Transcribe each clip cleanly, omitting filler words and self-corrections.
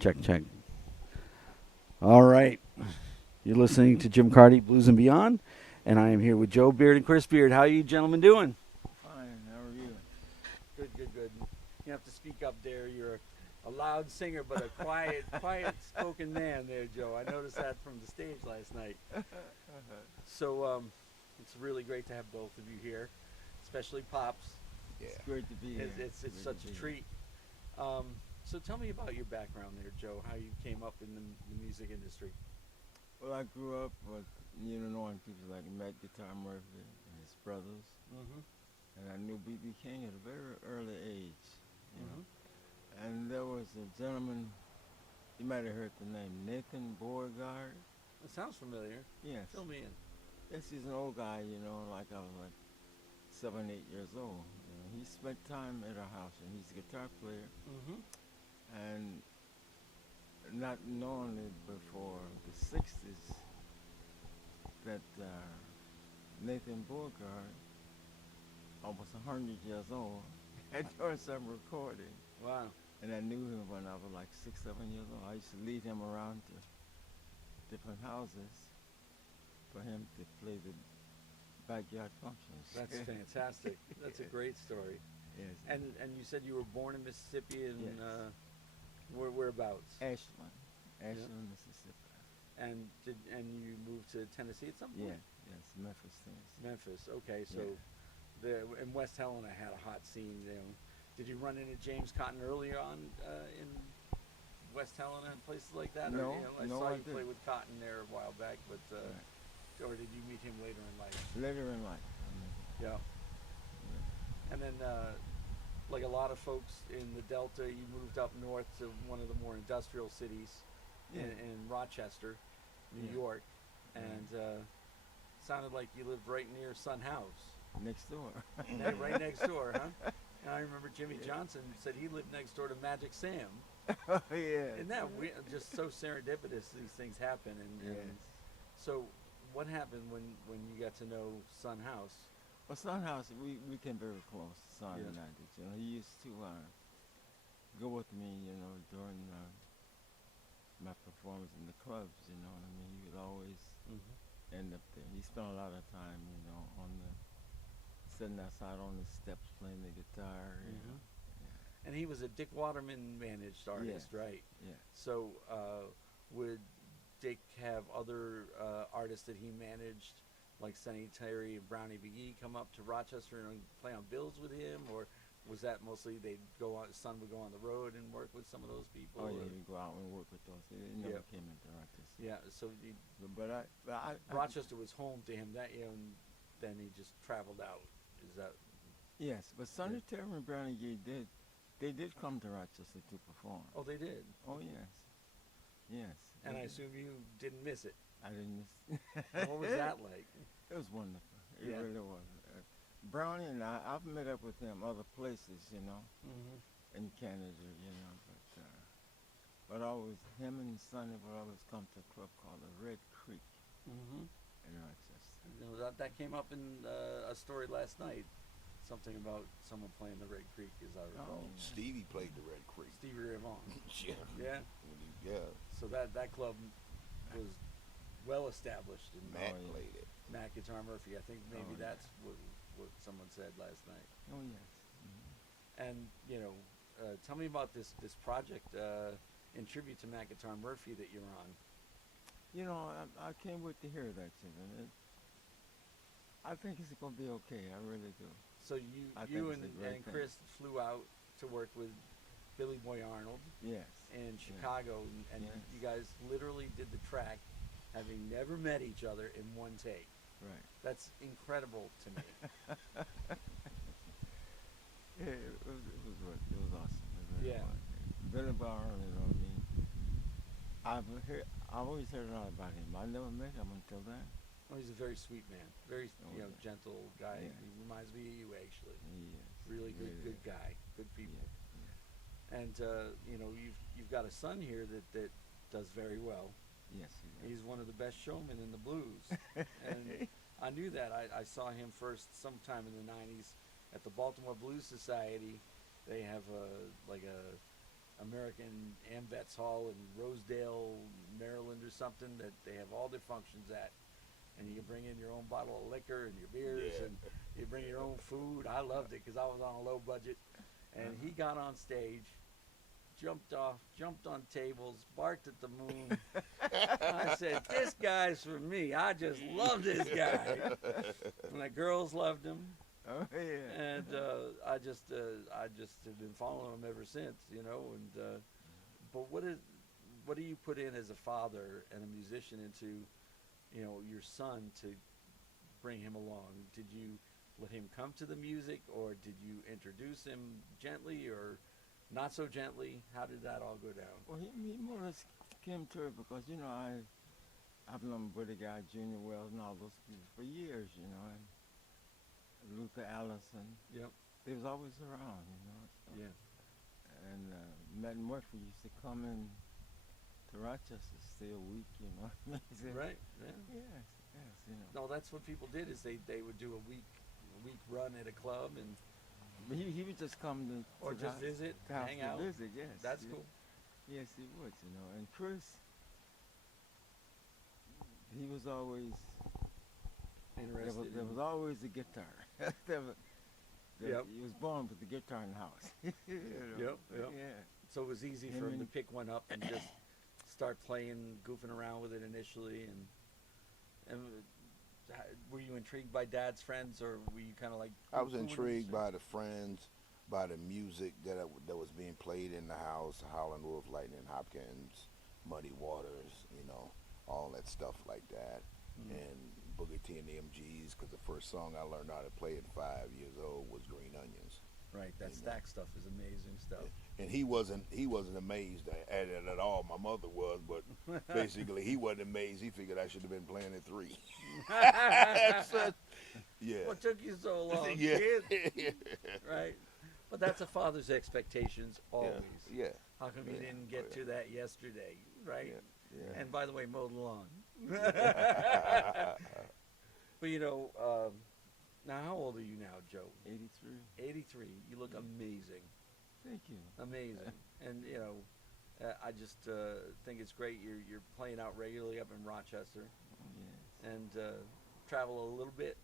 Check, check. All right. You're listening to Jim Carty, Blues and Beyond, and I am here with Joe Beard and Chris Beard. How are you gentlemen doing? Fine, how are you? Good, good, good. You have to speak up there. You're a loud singer, but a quiet, quiet-spoken man there, Joe. I noticed that from the stage last night. So it's really great to have both of you here, especially Pops. Yeah. It's great to be here. It's such a treat. So tell me about your background there, Joe, how you came up in the music industry. Well, I grew up with, knowing people like Matt Guitar Murphy and his brothers. Mm-hmm. And I knew B.B. King at a very early age, Mm-hmm. And there was a gentleman, you might have heard the name, Nathan Beauregard. It sounds familiar. Yes. Fill me in. Yes, he's an old guy, like I was like 7, 8 years old. He spent time at our house, and he's a guitar player. Mm-hmm. And not knowing it before the 60s that Nathan Beauregard, almost 100 years old, had done some recording. Wow. And I knew him when I was like 6, 7 years old. I used to lead him around to different houses for him to play the backyard functions. That's fantastic. That's a great story. Yes. And you said you were born in Mississippi, and Yes. whereabouts? Ashland, Mississippi. And you moved to Tennessee at some point? Yes, Memphis, Tennessee. Memphis. Okay, so in West Helena had a hot scene. Did you run into James Cotton early on in West Helena and places like that? No, I no, saw I you play didn't. with Cotton there a while back, but or did you meet him later in life? Later in life. Yeah. And then, like a lot of folks in the Delta, you moved up north to one of the more industrial cities in Rochester, New York, and sounded like you lived right near Sun House. Next door. Right next door, huh? And I remember Jimmy Johnson said he lived next door to Magic Sam. Oh, yeah. Isn't that weird? Just so serendipitous these things happen. And so what happened when you got to know Sun House? Well, Son House, we came very close, Son Yeah. and I did. He used to go with me, during my performance in the clubs, He would always Mm-hmm. end up there. He spent a lot of time, sitting outside on the steps playing the guitar, Mhm. And he was a Dick Waterman managed artist, Yes. right? Yeah. So would Dick have other artists that he managed, like Sonny Terry and Brownie McGee, come up to Rochester and play on bills with him, or was that mostly Son would go on the road and work with some of those people? Oh, yeah, or- he'd go out and work with those. They never came into Rochester. Yeah. So But I Rochester was home to him. And then he just traveled out. Is that? yes, but Sonny Terry and Brownie Gay did come to Rochester to perform. Oh, they did. Oh, yes. Yes. And they I did. assume you didn't miss it. I didn't miss. What was that like? It was wonderful. It Yeah. really was. Brownie and I've met up with him other places, Mm-hmm. in Canada, but always, him and Sonny would always come to a club called the Red Creek Mm-hmm. in Rochester. That came up in a story last night. Something about someone playing the Red Creek, as I recall. yeah. Stevie played the Red Creek. Stevie Ray Vaughan. Yeah. Yeah. Yeah. So that club was well established. And Matt yeah. played it. Matt Guitar Murphy. I think maybe Oh, yeah. that's what someone said last night. Oh, yes. And tell me about this project in tribute to Matt Guitar Murphy that you're on. I can't wait to hear that, I think it's going to be okay. I really do. So I you think it's a great and thing. Chris flew out to work with Billy Boy Arnold Yes. in Chicago, and Yes. you guys literally did the track, having never met each other, in one take. Right. That's incredible to me. Yeah, it was awesome. It really Yeah. was. Billy Boy Arnold, I've always heard a lot about him. I never met him until then. Oh, he's a very sweet man, very Yeah. gentle guy. Yeah. He reminds me of you, actually. He is. Really He really good is. guy, good people. Yeah. And you've got a son here that does very well. Yes, he does. He's one of the best showmen in the blues, and I knew that. I saw him first sometime in the '90s at the Baltimore Blues Society. They have a American AmVets Hall in Rosedale, Maryland or something that they have all their functions at. And you can bring in your own bottle of liquor and your beers, Yeah. and you bring your own food. I loved it because I was on a low budget. And he got on stage, jumped on tables, barked at the moon. I said, "This guy's for me. I just love this guy." And the girls loved him. Oh yeah. And I just have been following him ever since, you know. And but what do you put in as a father and a musician into, you know, your son to bring him along? Did you let him come to the music, or did you introduce him gently or not so gently? How did that all go down? Well, he more or less came to it because, you know, I've known Buddy Guy, Junior Wells, and all those people for years, you know, and Luther Allison. Yep. They was always around, you know. So. Yeah. And Matt Murphy used to come in to Rochester, stay a week, you know. Right. Yeah. Yes, you know. No, that's what people did. Is they would do a week run at a club, and But he would just come to or the just house- visit, the house hang to out. visit, yes. That's yeah. cool. Yes, he would, you know. And Chris, he was always Interested. there was always a guitar. Yep. He was born with the guitar in the house. You know? Yep. Yeah. So it was easy Him for him to and- pick one up and just start playing, goofing around with it initially, and were you intrigued by Dad's friends, or were you kind of like? I was poo-pooing intrigued it? by the friends, by the music that was being played in the house, Howlin' Wolf, Lightning Hopkins, Muddy Waters, you know, all that stuff like that, and Boogie T and the MGs, because the first song I learned how to play at 5 years old was Green Onions. Right, that you stack stuff is amazing stuff. And he wasn't amazed at it at all. My mother was, but basically he wasn't amazed. He figured I should have been playing at 3. So, yeah. What took you so long, Yeah. kid? Right, but that's a father's expectations always. Yeah. How come you Yeah. didn't get to that yesterday, right? Yeah. And by the way, mow the lawn. But you know, now how old are you now, Joe? 83. 83. You look amazing. Thank you. Amazing. And you know, I just think it's great you're playing out regularly up in Rochester, Yes. and travel a little bit,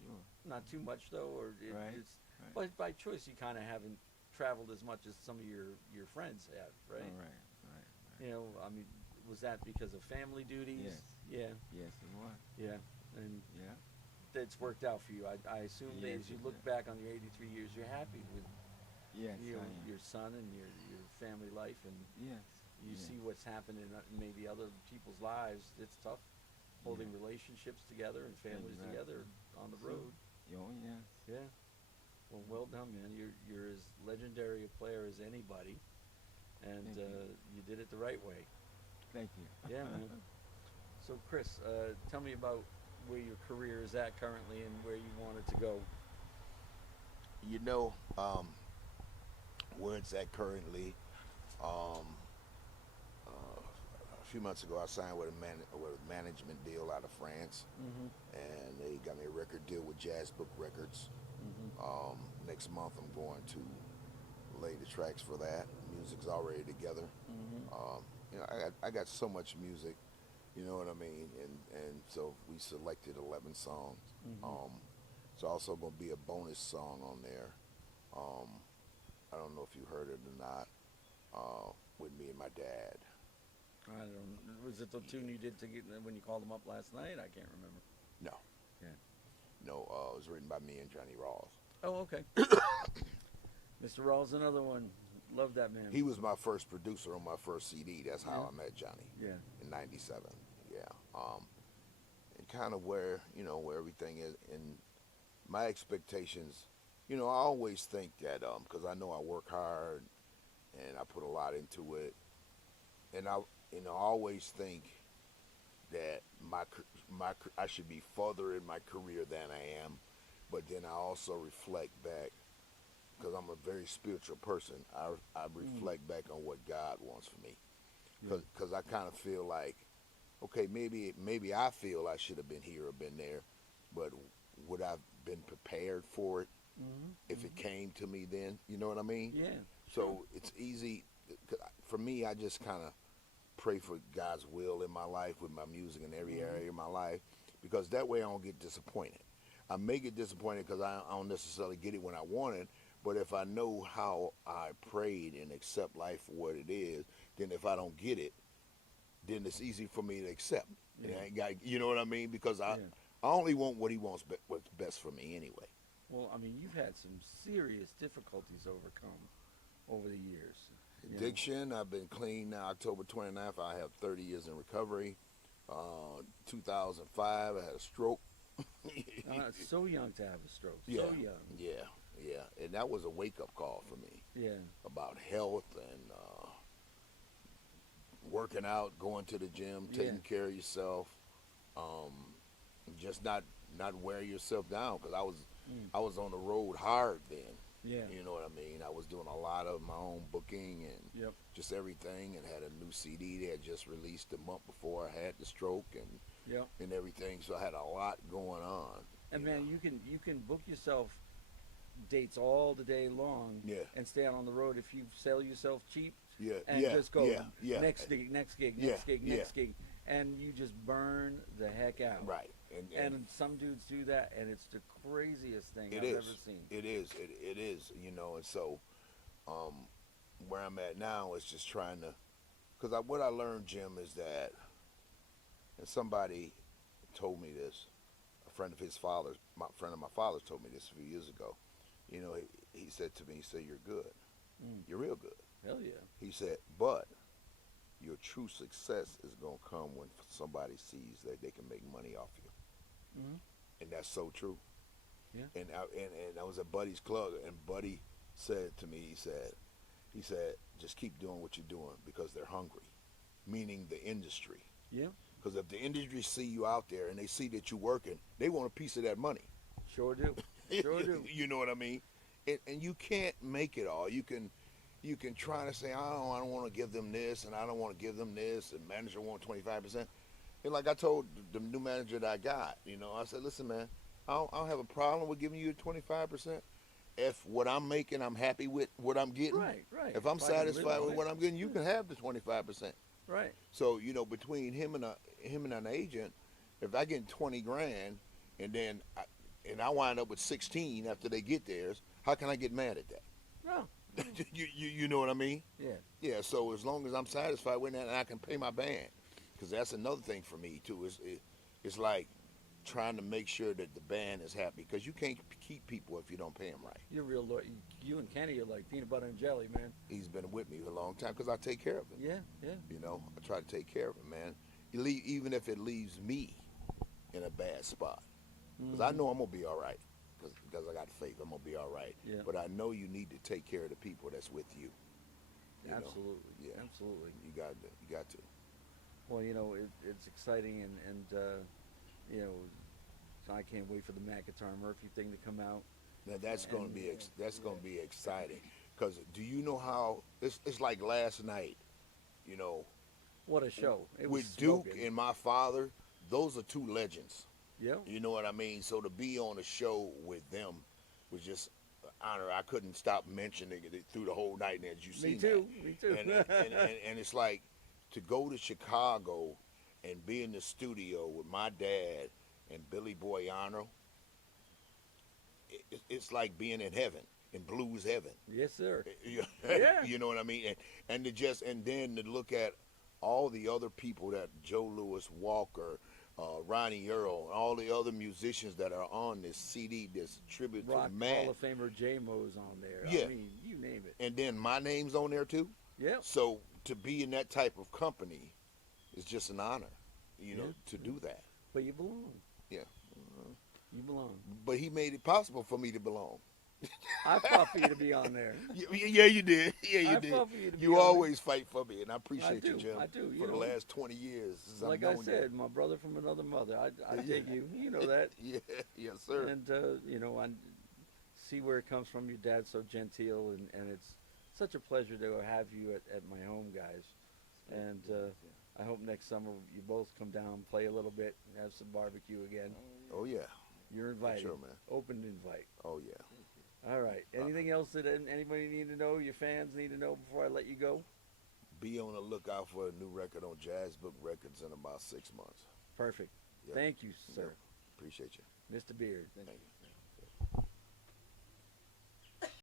Sure. not too much though, or Right, it's right. but by choice you kind of haven't traveled as much as some of your friends have, right? All right. You know, I mean, was that because of family duties? Yes. Yeah, Yes, it was. yeah, and Yeah. it's worked out for you. I assume that Yes, as you it look did. back on your 83 years, you're happy with Yes, you know, I am. your son and your family life, and Yes. you yes. see what's happened in maybe other people's lives. It's tough holding relationships together and families Exactly. together on the So- road. Oh, yes. Yeah. Well done, man. You're as legendary a player as anybody, and Thank you. you did it the right way. Thank you. Yeah, man. So, Chris, tell me about where your career is at currently and where you want it to go. You know, where it's at currently, a few months ago I signed with a management deal out of France, and they got me a record deal with Jazz Book Records. Next month I'm going to lay the tracks for that. Music's already together. You know, I got so much music, you know what I mean, and so we selected 11 songs. It's also going to be a bonus song on there. I don't know if you heard it or not. With me and my dad. I don't. Was it the tune you did to get when you called him up last night? I can't remember. No. Yeah. No, it was written by me and Johnny Rawls. Oh, okay. Mr. Rawls, another one. Love that man. He was my first producer on my first CD. That's how Yeah. I met Johnny. Yeah. In '97. Yeah. And kind of where everything is. And my expectations, you know, I always think that because I know I work hard and I put a lot into it, and I always think that I should be further in my career than I am, but then I also reflect back, because I'm a very spiritual person. I reflect back on what God wants for me, because I kind of feel like, okay, maybe I feel I should have been here or been there, but would I have been prepared for it if it came to me then? You know what I mean? Yeah. So it's easy for me, I just kind of pray for God's will in my life with my music in every area of my life, because that way I don't get disappointed. I may get disappointed because I don't necessarily get it when I want it, but if I know how I prayed and accept life for what it is, then if I don't get it, then it's easy for me to accept. Yeah. You know what I mean? Because I only want what he wants, what's best for me anyway. Well, I mean, you've had some serious difficulties overcome over the years. Addiction, I've been clean now. October 29th, I have 30 years in recovery. 2005, I had a stroke. So young to have a stroke. Yeah, So young. yeah. And that was a wake-up call for me. Yeah. About health and working out, going to the gym, taking care of yourself, just not wearing yourself down, because I was on the road hard then. Yeah. You know what I mean? I was doing a lot of my own booking and just everything, and had a new CD they had just released a month before I had the stroke and everything. So I had a lot going on. And man, you can book yourself dates all the day long and stay out on the road if you sell yourself cheap and just go next gig, next gig, next gig, next gig, and you just burn the heck out. Right. And some dudes do that, and it's the craziest thing I've ever seen. It is, you know. And so where I'm at now is just trying to, because what I learned, Jim, is that, and somebody told me this, a friend of his father's, my friend of my father's told me this a few years ago. You know, he said to me, he said, "You're good. You're real good." Hell yeah. He said, "But your true success is going to come when somebody sees that they can make money off you." And that's so true. Yeah. And I was at Buddy's club, and Buddy said to me, he said, "Just keep doing what you're doing, because they're hungry," meaning the industry. Yeah. Because if the industry see you out there and they see that you're working, they want a piece of that money. Sure do. Sure do. You know what I mean? And you can't make it all. You can try to say, I don't want to give them this, and I don't want to give them this, and manager want 25%. And like I told the new manager that I got, you know, I said, "Listen, man, I don't have a problem with giving you 25%. If what I'm making, I'm happy with what I'm getting. Right. If I'm satisfied with what I'm getting, you can have the 25%. Right. So, you know, between him and an agent, if I get 20 grand and then I wind up with 16 after they get theirs, how can I get mad at that? No. You know what I mean? Yeah. Yeah. So as long as I'm satisfied with that, and I can pay my band, because that's another thing for me too. It's like trying to make sure that the band is happy, because you can't keep people if you don't pay them right. You're real loyal. You and Kenny are like peanut butter and jelly, man. He's been with me for a long time because I take care of him. Yeah. You know, I try to take care of him, man. Even if it leaves me in a bad spot, because I know I'm gonna be all right, because I got faith I'm gonna be all right. Yeah. But I know you need to take care of the people that's with you. You Absolutely. know? Yeah. Absolutely. You got to. Well, you know, it's exciting, and you know, I can't wait for the McIntyre Murphy thing to come out. Now that's going to be going to be exciting, because do you know how it's like last night, you know, What a show. It was with Duke smoking. and my father, those are two legends. Yeah. You know what I mean? So to be on a show with them was just an honor. I couldn't stop mentioning it through the whole night, and as you see. Me too. And it's like to go to Chicago and be in the studio with my dad and Billy Boy Arnold. It's like being in heaven, in blues heaven. Yes, sir. Yeah. You know what I mean? And then to look at all the other people, that Joe Louis Walker, Ronnie Earl, and all the other musicians that are on this CD, this tribute Rock to man. Hall of Famer J-Mo's on there. Yeah. I mean, you name it. And then my name's on there too. Yeah. So to be in that type of company is just an honor, you know, to do that. But you belong. Yeah. You belong. But he made it possible for me to belong. I fought for you to be on there. Yeah, you did. Yeah, you did. fought for you to be You on always fight for me, and I appreciate you, do, Jim. I do, you For the know. last 20 years. Since Like I've I known said, my brother from another mother. I dig you. You know that. Yeah, yes, sir. And, you know, I see where it comes from. Your dad's so genteel, and it's such a pleasure to have you at my home, guys. And I hope next summer you both come down, play a little bit, and have some barbecue again. Oh, yeah. You're invited. Sure, man. Open invite. Oh, yeah. All right. Anything else that anybody need to know? Your fans need to know before I let you go? Be on the lookout for a new record on Jazz Book Records in about 6 months. Perfect. Yep. Thank you, sir. Yep. Appreciate you. Mr. Beard. Thank you.